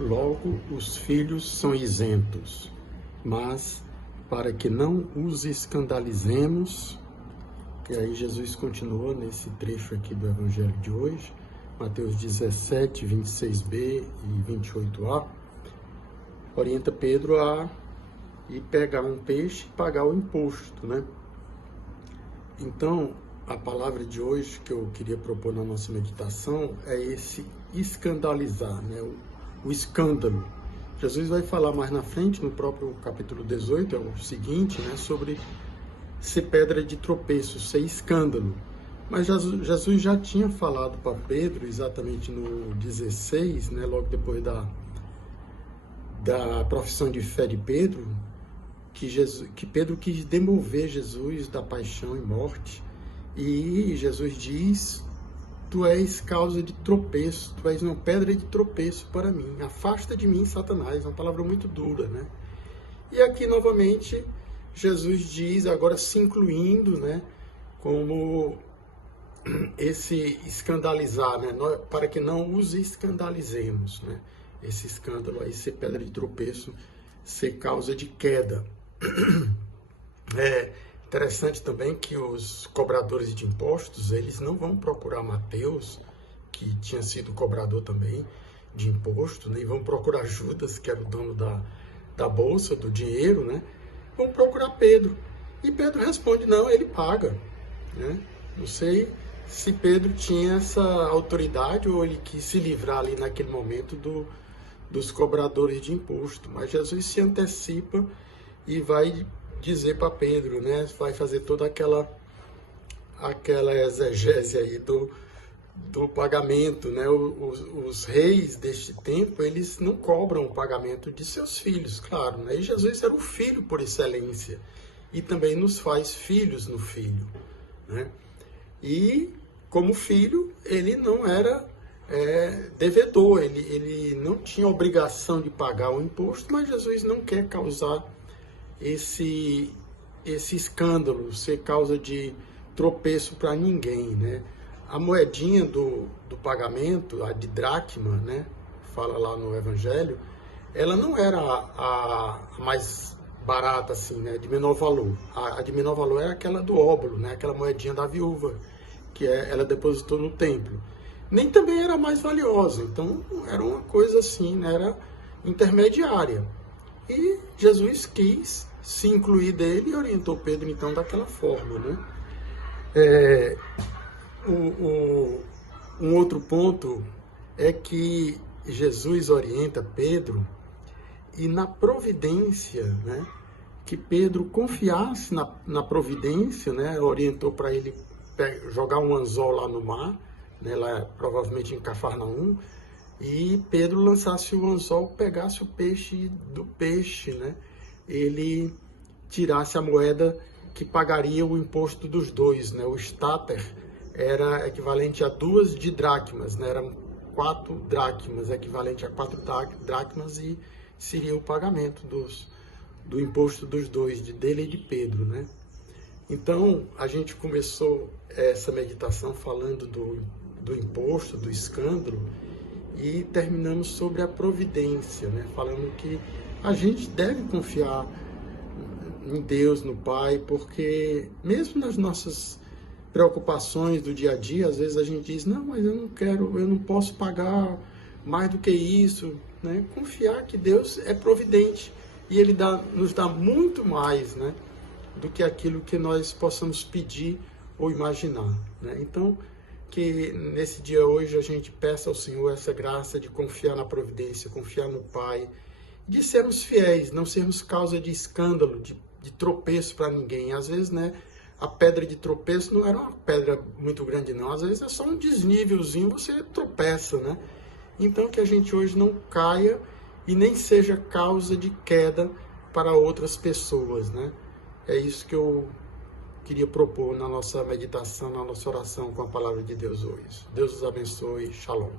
Logo, os filhos são isentos, mas para que não os escandalizemos, que aí Jesus continua nesse trecho aqui do Evangelho de hoje, Mateus 17, 26b e 28a, orienta Pedro a ir pegar um peixe e pagar o imposto, né? Então, a palavra de hoje que eu queria propor na nossa meditação é esse escandalizar, né? O escândalo. Jesus vai falar mais na frente, no próprio capítulo 18, é o seguinte, né? Sobre ser pedra de tropeço, ser escândalo. Mas Jesus já tinha falado para Pedro, exatamente no 16, né? Logo depois da profissão de fé de Pedro, que Pedro quis demover Jesus da paixão e morte, e Jesus diz: tu és causa de tropeço, tu és uma pedra de tropeço para mim, afasta de mim, Satanás. Uma palavra muito dura, né? E aqui novamente Jesus diz, agora se incluindo, né, como esse escandalizar, né, para que não os escandalizemos, né? Esse escândalo aí, ser pedra de tropeço, ser causa de queda. É interessante também que os cobradores de impostos, eles não vão procurar Mateus, que tinha sido cobrador também de imposto, nem vão procurar Judas, que era o dono da bolsa, do dinheiro, né? Vão procurar Pedro. E Pedro responde, não, ele paga, né? Não sei se Pedro tinha essa autoridade ou ele quis se livrar ali naquele momento dos cobradores de imposto, mas Jesus se antecipa e vai dizer para Pedro, né? Vai fazer toda aquela exegese aí do pagamento, né? Os reis deste tempo, eles não cobram o pagamento de seus filhos, claro, né? E Jesus era o filho por excelência e também nos faz filhos no filho, né? E como filho, ele não era devedor, ele não tinha obrigação de pagar o imposto, mas Jesus não quer causar esse escândalo, ser causa de tropeço para ninguém, né? A moedinha do pagamento, a de dracma, né? Fala lá no Evangelho, ela não era a mais barata, assim, né? De menor valor. A de menor valor era aquela do óbolo, né? Aquela moedinha da viúva, que ela depositou no templo. Nem também era mais valiosa, então era uma coisa assim, né? Era intermediária. E Jesus quis se incluir dele e orientou Pedro, então, daquela forma, né? Um outro ponto é que Jesus orienta Pedro e na providência, né? Que Pedro confiasse na providência, né? Orientou para ele jogar um anzol lá no mar, né? Lá provavelmente em Cafarnaum, e Pedro lançasse o anzol, pegasse o peixe do peixe, né? Ele tirasse a moeda que pagaria o imposto dos dois, né? O stater era equivalente a 2 de dracmas, né? Eram 4 dracmas, equivalente a 4 dracmas, e seria o pagamento do imposto dos dois, dele e de Pedro, né? Então, a gente começou essa meditação falando do imposto, do escândalo, e terminamos sobre a providência, né? Falando que a gente deve confiar em Deus, no Pai, porque mesmo nas nossas preocupações do dia a dia, às vezes a gente diz, não, mas eu não posso pagar mais do que isso, né? Confiar que Deus é providente e Ele nos dá muito mais, né? Do que aquilo que nós possamos pedir ou imaginar, né? Então, que nesse dia hoje a gente peça ao Senhor essa graça de confiar na providência, confiar no Pai, de sermos fiéis, não sermos causa de escândalo, de tropeço para ninguém. Às vezes, né, a pedra de tropeço não era uma pedra muito grande, não. Às vezes é só um desnívelzinho, você tropeça, né? Então, que a gente hoje não caia e nem seja causa de queda para outras pessoas, né? É isso que eu queria propor na nossa meditação, na nossa oração com a palavra de Deus hoje. Deus os abençoe. Shalom.